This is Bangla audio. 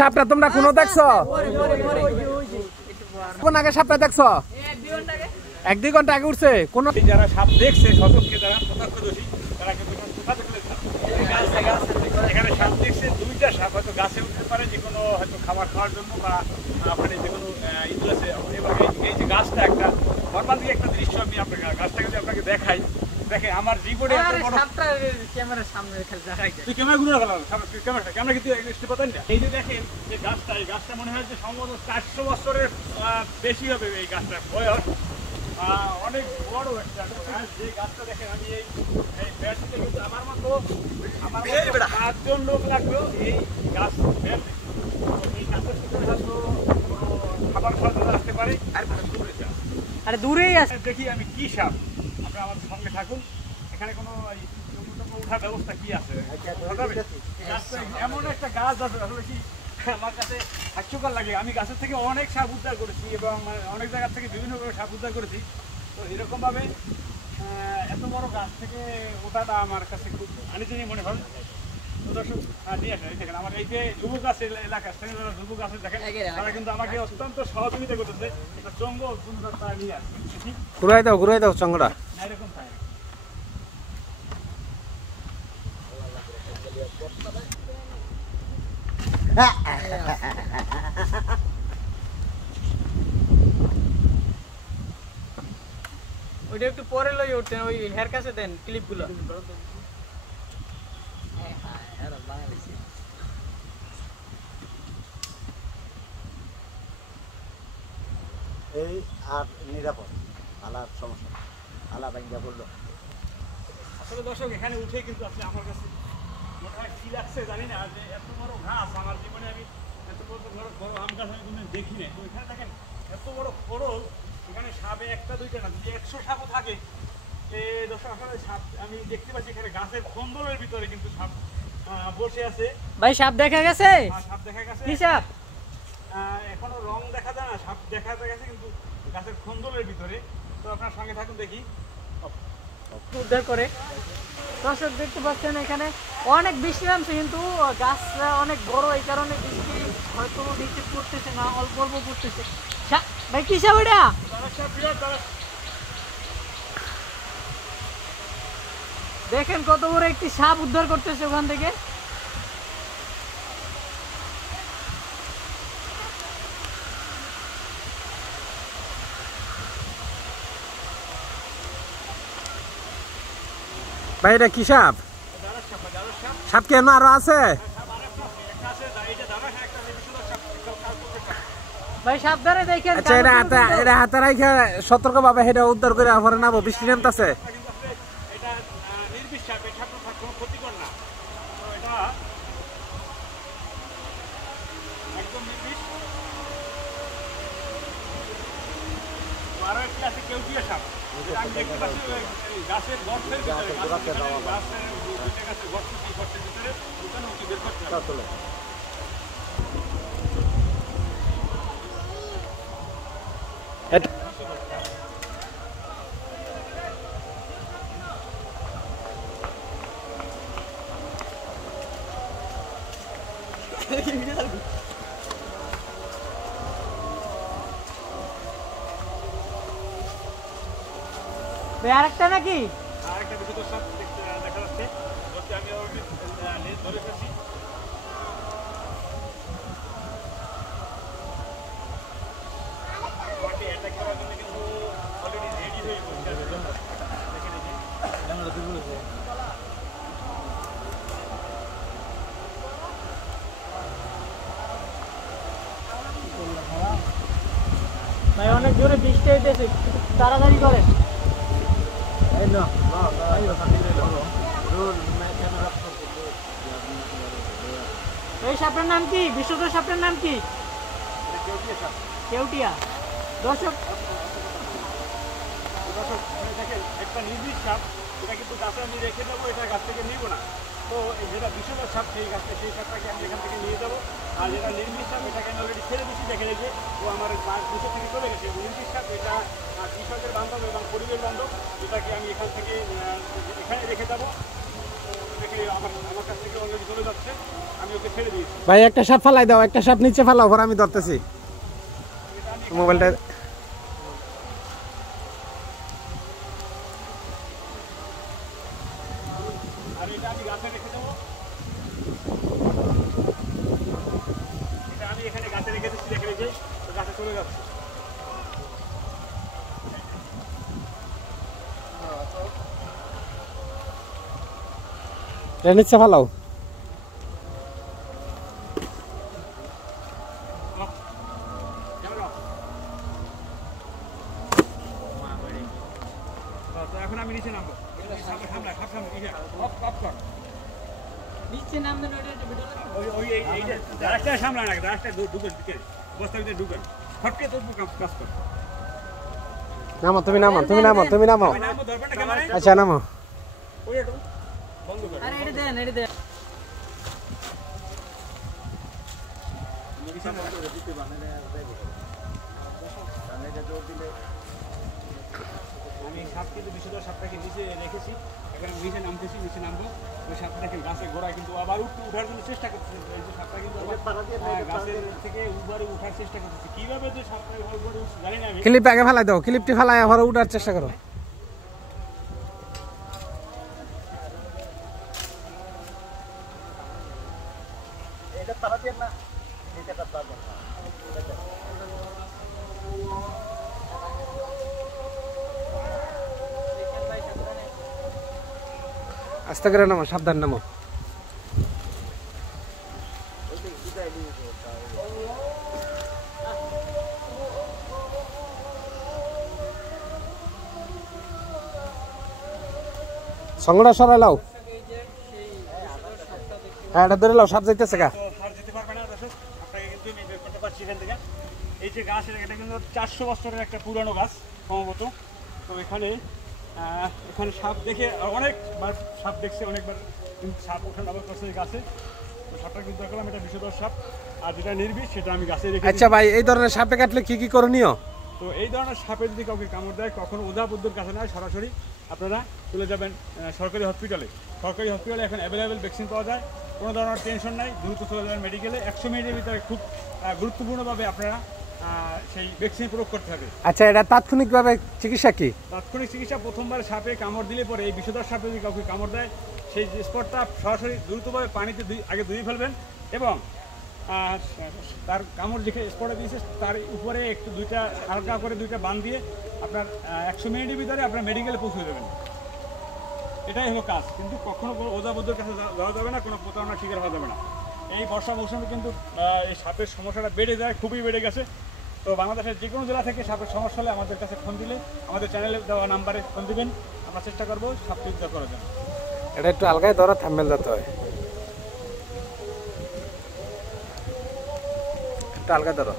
সাপটা তোমরা কোনো দেখছো? কোন আগে সাপটা দেখছো? 1-2 ঘন্টা আগে উঠছে। কোন যারা সাপ দেখছে সচক্ষে, যারা প্রত্যক্ষদর্শী, তারা কিন্তু এখানে সাপ দেখছে। 2টা সাপ হয়তো গাছে উঠতে পারে, যে কোনো হয়তো খাবার খাওয়ার জন্য বা মানে যে কোনো ইঁদু আছে। এবং এই যে গাছটা একটা নর্মালি একটা দৃশ্য, আমি আপনাকে গাছটা যদি আপনাকে দেখাই, দেখেন আমার জীবনে ক্যামেরা কিন্তু পাতেন না। এই যে দেখেন যে গাছটা, এই গাছটা মনে হয় যে সম্ভবত 400 বছরের বেশি হবে এই গাছটার বয়স। অনেক বড় একটা গাছ। যে গাছটা দেখেন, আমি এই ব্যাটতে কিন্তু আমার মতো 5জন লোক লাগলো এই গাছ ফেলতে। এই গাছের ভিতরে হয়তো খাবার খাওয়ার জন্য আসতে পারে। আর দূরেই আছে। দেখি আমি কি সাপ, আপনারা আমাদের সঙ্গে থাকুন। এখানে কোনো উঠার ব্যবস্থা কি আছে? এমন একটা গাছ আছে, আসলে কি আমার কাছে হাস্যকর লাগে। আমি গাছের থেকে অনেক সাপ উদ্ধার করেছি এবং অনেক জায়গা থেকে বিভিন্নভাবে সাপ উদ্ধার করেছি। তো এরকমভাবে এত বড় গাছ থেকে ওঠাটা আমার কাছে খুব আনিজিনি মনে হয়। তো দর্শক নিয়ে আসেন, দেখেন আমার এই যে যুবক গাছের এলাকা, যুবক গাছের দেখেন, তারা কিন্তু আমাকে অত্যন্ত সহযোগিতা করতেছে। এটা চঙ্গ তারা নিয়ে আসছে। ঘুরাই দাও চঙ্গটা। এরকম থাকে। ওইটা একটু পরে লই উঠতেন, ওই হেয়ার কাছে দেন ক্লিপগুলো। এই আর নিরাপদ আলার সমস্যা আলা ভাঙ্গা বললো। আসলে দর্শক এখানে উঠে কিন্তু আপনি আমার কাছে মনে হয় কি লাগছে জানি না, যে এত বড় ঘাস আমার জীবনে আমি এত বড় আম গাছ আমি কোনো দেখি নাই। তো এখানে দেখেন এত বড় খড়ল, এখানে সাপে 1-2টা না, যদি 100 সাপও থাকে। দর্শক আসলে সাপ আমি দেখতে পাচ্ছি এখানে গাছের খন্দলের ভিতরে কিন্তু সাপ বসে আছে। ভাই সাপ দেখা গেছে? সাপ দেখা গেছে। কি সাপ? এখনো রং দেখা যায় না, সাপ দেখা গেছে কিন্তু গাছের খন্দলের ভিতরে। তো আপনার সঙ্গে থাকুন, দেখি উদ্ধার করে। দর্শক দেখতে পাচ্ছেন এখানে অনেক বৃষ্টি নামছে, কিন্তু গাছ অনেক বড়, এই কারণে বৃষ্টি হয়তো নিচে পড়তেছে না, অল্প অল্প পড়তেছে। ভাই কি সাপ এটা? দেখেন কত বড় একটি সাপ উদ্ধার করতেছে ওখান থেকে। ভাই এটা কি সাপ? সাপ কেন আরো আছে? ভাই সাবধানে দেখেন। আচ্ছা এটা হাতে রাখে সতর্ক ভাবে এটা উদ্ধার করে আবার নামো, বৃষ্টি নামতেছে। এটা নির্বিষ সাপ, এটা কোনো ক্ষতিকর না। তো এটা একদম নির্বিষ। আরো একটি আছে কেউটিয়া সাপ, আমি দেখতে পাচ্ছি গাছের গর্তের ভিতরে, গাছের গর্তের ভিতরে ওখানে উঠে বের করতে হবে। আরেকটা নাকি? আরেকটা বিশুদ্ধ সাপ দেখা যাচ্ছে, আমি ধরে ফেলছি। অ্যাটাক করার জন্য কিন্তু অলরেডি রেডি হয়ে বসে আছে। ভাই অনেক জোরে বৃষ্টি হইতেছে, তাড়াতাড়ি করেন। এই সাপের নাম কি? বিশুদ্ধ সাপের নাম কি? কেউটিয়া। দর্শক দেখেন একটা নির্বিষ সাপ, এটা কিন্তু গাছে আমি রেখে দেবো, এটা গাছ থেকে নিব না। তো যেটা বিশুদ্ধ সাপ, সেই সাপটাকে আমি এখান থেকে নিয়ে যাবো। আর যেটা নির্বিষ সাপ, এটাকে আমি অলরেডি ছেড়ে দিচ্ছি, দেখে রেখে ও আমার নিচে থেকে চলে গেছে। নির্বিষ সাপ এটা কৃষকের বান্ধব এবং পরিবেশ বান্ধব, এটাকে আমি এখান থেকে এখানে রেখে যাবো। দেখে আমার কাছ থেকে অলরেডি চলে যাচ্ছে, আমি ওকে ছেড়ে দিয়েছি। ভাই একটা সাপ ফালাই দাও, একটা সাপ নিচে ফালাও, পর আমি ধরতেছি মোবাইলটা। আর এটা আমি গাছে রেখে দেবো, এটা আমি এখানে গাছে রেখে দিচ্ছি, রেখে রেখে গাছে চলে যাচ্ছে। এটা নিচে ফালাও। এখন আমি নিচে নামবো, নিচে নামবে না, ওটা ভিডিও রাস্তায় সামলা না, রাস্তায় ঢুকেন, বস্তার ভিতরে ঢুকেন, ফটকে তোর কাজ কর। নামো, তুমি নামো, তুমি নামো, তুমি নামো। নামবো, ধরবেন না ক্যামেরায়, আচ্ছা নামো। ওই একটু বন্ধ কর। আরে এটা দেন, এটা দেন। আমি সাপ কিন্তু বিশুদ্ধ সাপটাকে নিচে রেখেছি, এখানে নিচে নামতেছি, নিচে নামবো। ওই সাপটাকে গাছের গোড়ায় কিন্তু আবার উঠার জন্য চেষ্টা করতেছে। এই যে সাপটা কিন্তু আবার গাছের থেকে উপরে উঠার চেষ্টা করতেছে। কিভাবে যে সাপটা উপরে উঠছে জানি না আমি। ক্লিপ আগে ফালাই দাও, ক্লিপটি ফালাই আবার উঠার চেষ্টা করো। এটা তারা দিয়ে না, এটা তারা দিয়ে না। আস্তে করে নামো, সাবধান নামো। সঙ্গটা সরাই লাও। হ্যাঁ এটা ধরে লাও, সাপ যাইতেছে গা। তো সার দিতে পারবে না দর্শক, আপনাকে কিন্তু আমি বের করতে পারছি এখান থেকে। এই যে গাছ, এটা কিন্তু 400 বছরের একটা পুরানো গাছ সম্ভবত। তো এখানে সাপ দেখে অনেকবার সাপ দেখছে, অনেকবার কিন্তু সাপ ওঠা নামা করছে এই গাছে। তো সাপটা কিন্তু দেখলাম এটা বিষধর সাপ, আর যেটা নির্বিষ সেটা আমি গাছে রেখে। আচ্ছা ভাই, এই ধরনের সাপে কাটলে কি কি করণীয়? তো এই ধরনের সাপে যদি কাউকে কামড় দেয়, কখনো ওঝা বুদ্ধর কাছে নয়, সরাসরি আপনারা চলে যাবেন সরকারি হসপিটালে। সরকারি হসপিটালে এখন অ্যাভেলেবেল ভ্যাকসিন পাওয়া যায়, কোনো ধরনের টেনশন নাই, দ্রুত চলে যাবেন মেডিকেলে। 100 মিনিটের ভিতরে খুব গুরুত্বপূর্ণভাবে আপনারা সেই ভ্যাকসিন প্রয়োগ করতে হবে। আচ্ছা, এটা তাৎক্ষণিকভাবে চিকিৎসা কি? তাৎক্ষণিক চিকিৎসা, প্রথমবার সাপে কামড় দিলে পরে, এই বিষধর সাপে যদি কাউকে কামড় দেয়, সেই স্পটটা সরাসরি দ্রুতভাবে পানিতে আগে ধুয়ে ফেলবেন, এবং তার কামড় যেখানে স্পটে দিয়েছে তার উপরে একটু হালকা করে দুইটা বান দিয়ে আপনার 100 মিনিটের ভিতরে আপনার মেডিকেলে পৌঁছে দেবেন। এটাই হলো কাজ। কিন্তু কখনো কোনো ওঝা বুদ্ধর কাছে যাওয়া যাবে না, কোনো প্রতারণার শিকার হওয়া যাবে না। এই বর্ষা মৌসুমে কিন্তু এই সাপের সমস্যাটা বেড়ে যায়, খুবই বেড়ে গেছে। তো বাংলাদেশের যে কোনো জেলা থেকে সাপের সমস্যা হলে আমাদের কাছে ফোন দিলে, আমাদের চ্যানেলে দেওয়া নাম্বারে ফোন দিবেন, আমরা চেষ্টা করবো সাপটি উদ্ধার করার জন্য। এটা একটু আলগায় ধরো, থাম্বেল যেতে হয়, একটু আলগা ধরো।